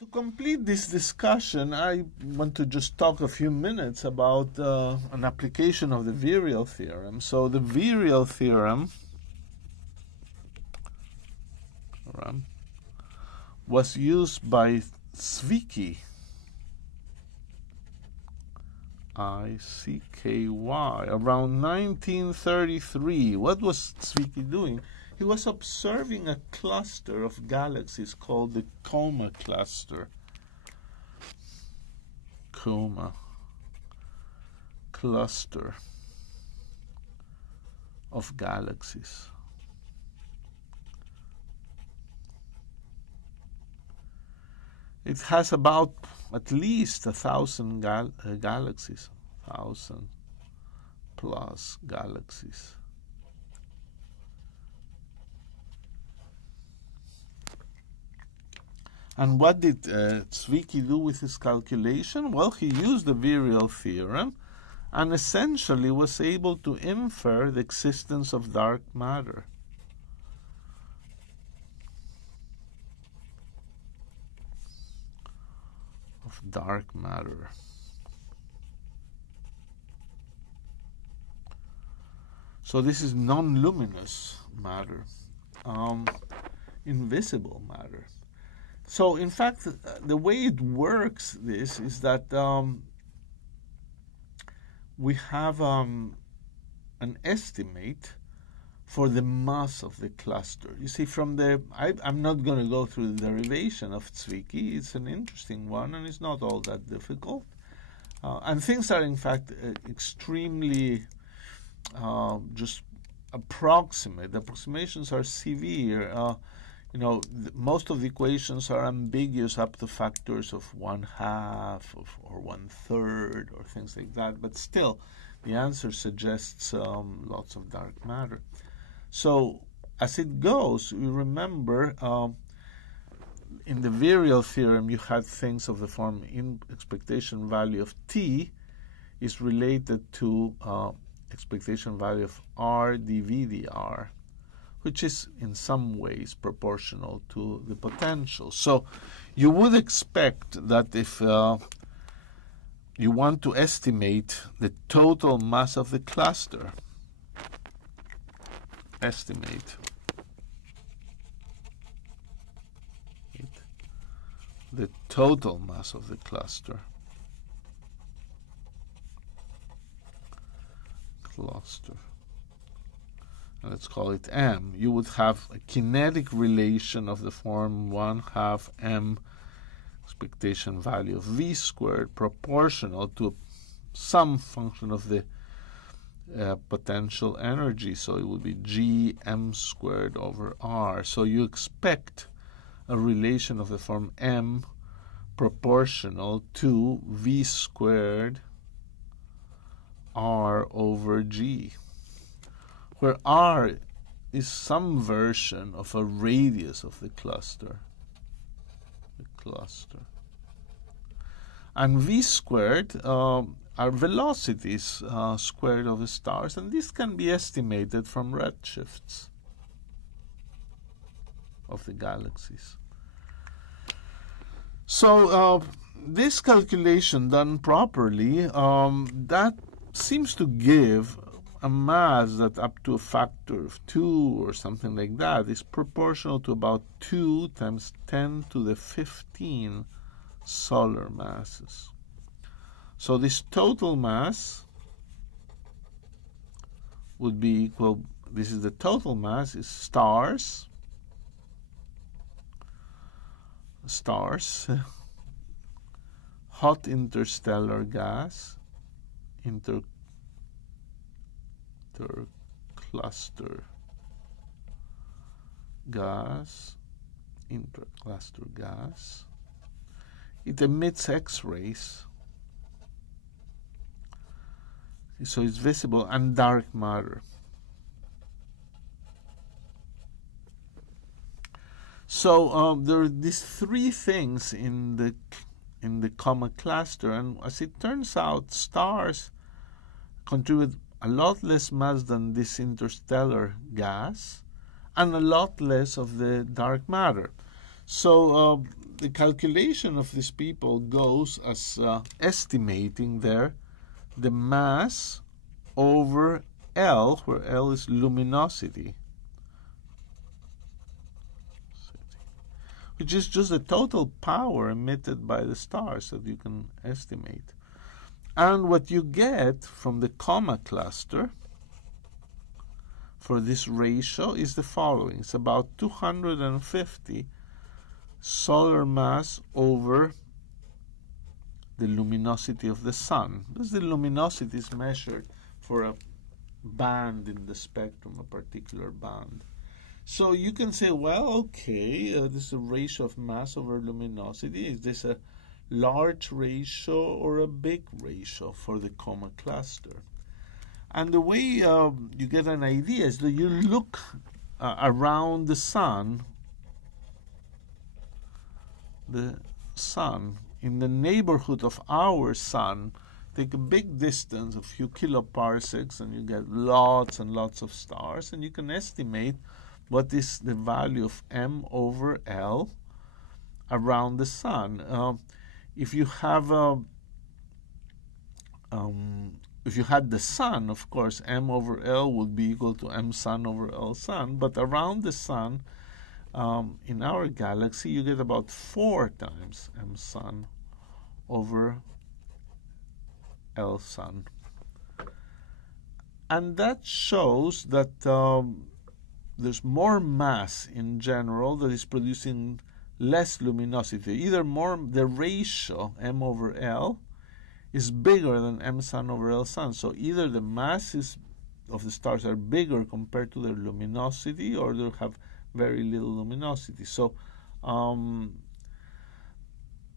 To complete this discussion, I want to just talk a few minutes about an application of the virial theorem. So the virial theorem was used by Zwicky, I-C-K-Y, around 1933. What was Zwicky doing? He was observing a cluster of galaxies called the Coma cluster. Coma cluster of galaxies. It has about at least 1,000 galaxies, 1,000 plus galaxies. And what did Zwicky do with his calculation? Well, he used the virial theorem and essentially was able to infer the existence of dark matter. So this is non-luminous matter, invisible matter. So in fact, the way it works, this is that we have an estimate for the mass of the cluster. You see, from the, I'm not going to go through the derivation of Zwicky. It's an interesting one, and it's not all that difficult. And things are, in fact, extremely just approximate. The approximations are severe. You know, most of the equations are ambiguous up to factors of 1/2 or 1/3 or things like that. But still, the answer suggests lots of dark matter. So as it goes, we remember in the virial theorem, you had things of the form expectation value of T is related to expectation value of R dV dr, which is in some ways proportional to the potential. So you would expect that if you want to estimate the total mass of the cluster, estimate the total mass of the cluster, and let's call it M, you would have a kinetic relation of the form 1/2 M expectation value of V squared proportional to some function of the potential energy. So it would be G M squared over R. So you expect a relation of the form M proportional to V squared R over G, where R is some version of a radius of the cluster. And V squared are velocities squared of the stars, and this can be estimated from redshifts of the galaxies. So this calculation done properly, that seems to give a mass that up to a factor of 2 or something like that is proportional to about 2 times 10 to the 15 solar masses. So this total mass would be equal, this is the total mass, is stars, hot interstellar gas, intercluster gas. It emits X-rays, so it's visible, and dark matter. So there are these three things in the Coma cluster, and as it turns out, stars contribute a lot less mass than this interstellar gas, and a lot less of the dark matter. So the calculation of these people goes as estimating there the mass over L, where L is luminosity, which is just the total power emitted by the stars that you can estimate. And what you get from the comma cluster for this ratio is the following. It's about 250 solar mass over the luminosity of the sun. Because the luminosity is measured for a band in the spectrum, a particular band. So you can say, well, okay, this is a ratio of mass over luminosity. Is this a large ratio or a big ratio for the comma cluster? And the way you get an idea is that you look around the sun, in the neighborhood of our sun, take a big distance, a few kiloparsecs, and you get lots and lots of stars, and you can estimate what is the value of m over L around the sun. If you have if you had the sun, of course, m over L would be equal to m sun over L sun, but around the sun, in our galaxy, you get about 4 times m sun over L sun. And that shows that there's more mass in general that is producing less luminosity. Either the ratio m over L is bigger than m sun over L sun. So either the masses of the stars are bigger compared to their luminosity, or they have very little luminosity. So,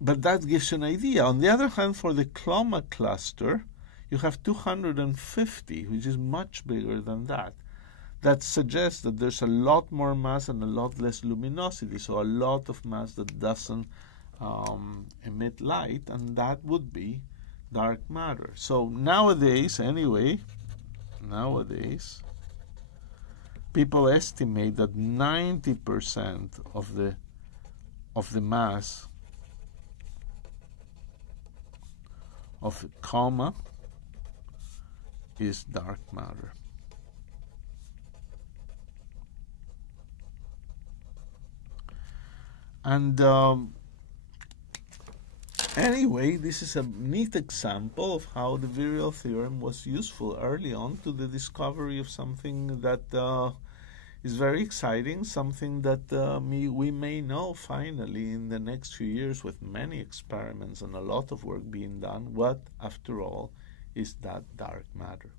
but that gives you an idea. On the other hand, for the Cloma cluster, you have 250, which is much bigger than that. That suggests that there's a lot more mass and a lot less luminosity, so a lot of mass that doesn't emit light, and that would be dark matter. So nowadays, anyway, people estimate that 90% of the mass of comma is dark matter. And anyway, this is a neat example of how the virial theorem was useful early on to the discovery of something that is very exciting, something that we may know finally in the next few years with many experiments and a lot of work being done, what, after all, is that dark matter.